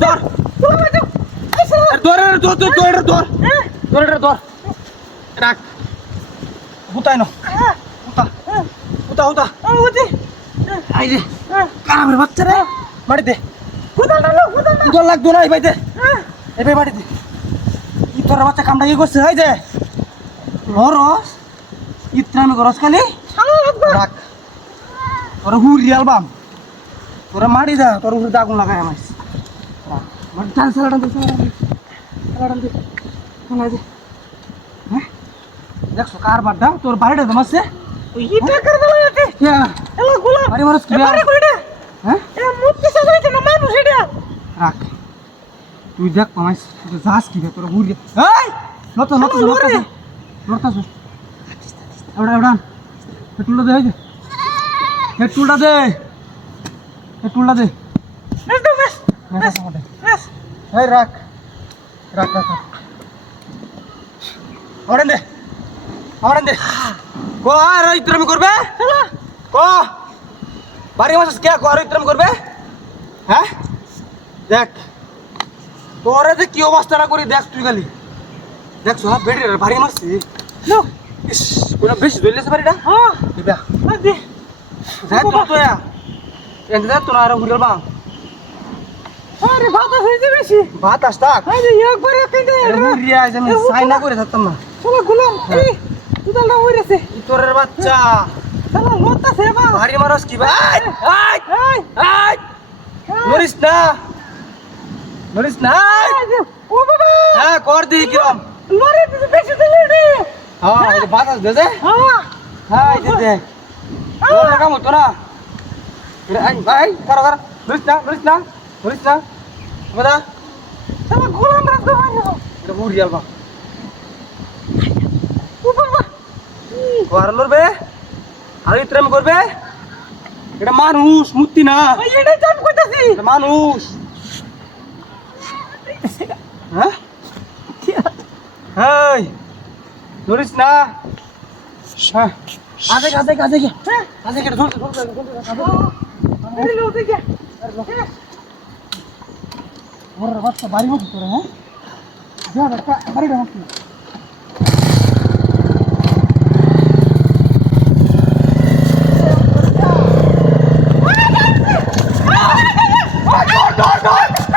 ধর রাখ হুতাই না হুতা হুতা হুতা আই রে কারামের বাচ্চা রে মারি দে হুতা লাগতো না এই ভাই দে এই ভাই মারি দে ই তোর বাচ্চা কামটা কি করছে এই যে রস ইত্রামি গরস খালি রাখ তোর হুরি অ্যালবাম তোরা মারি দা তোর উপরে আগুন লাগাই আমার মারি টান সালাডান দে হ্যাঁ দেখছো কার বাড্ডা তোর বাড়িটা জমাচ্ছে ইটা করে দাও এতে এলা গোলাম বাড়ি মারস কি বাড়ি করে দে হ্যাঁ এ মুক্তি সাজাইতে না মানুষ এটা রাখ তুই দেখ মামাই তুই যাস কি তোর হুরি এই লতা এবড়া পেট্রোলটা দে পেট্রোলটা দে বেশ দাও বেশ বেশ এই রাখ আমার দে কো আর ইত্রামি করবে কো বাড়ি মাস কে কো আর ইত্রামি করবে হ্যাঁ দেখ তোরে যে কি অবস্থা না করি দেখ তুই খালি দেখছো হ্যাঁ বেড়ে বাড়ি মারছি নো ইস কোন বেশি ধরলেছে বাড়িটা হ্যাঁ দিবা দে যাই তো ইয়া এন্ড তোরা আর ঘুরল বা আরে বাতাস হইছে বেশি বাতাস থাক আরে একবারে কেটে হুরিয়া আমি সাই না করে থাকতাম না চলো গোলাম এই দুদালটা হইছে তোরের বাচ্চা চলো লতা সেবা বাড়ি মারস কি ভাই এই মরিস না ও বাবা হ্যাঁ কর দি কিরম লরে দিতে বেশি দিলে রে হ্যাঁ এই যে বাতাস দে হ্যাঁ হ্যাঁ এই যে তোর কাম হতো না ভাই কারো মরিস না বাদা চলো গোলাম রাখতে পারো এটা হুরিয়াল বা ও বাবা আর লড়বে আর ইত্রাম করবে এটা মানুষ মূর্তি না এই এটা জান কইতাছি এটা মানুষ হ্যাঁ হেই ধরিস না হ্যাঁ আজে কে ধর এই লো দেখে ওর বাচ্চা বাড়ি মতো তোরা হ্যাঁ যা একটা বাড়ি রাখ ধর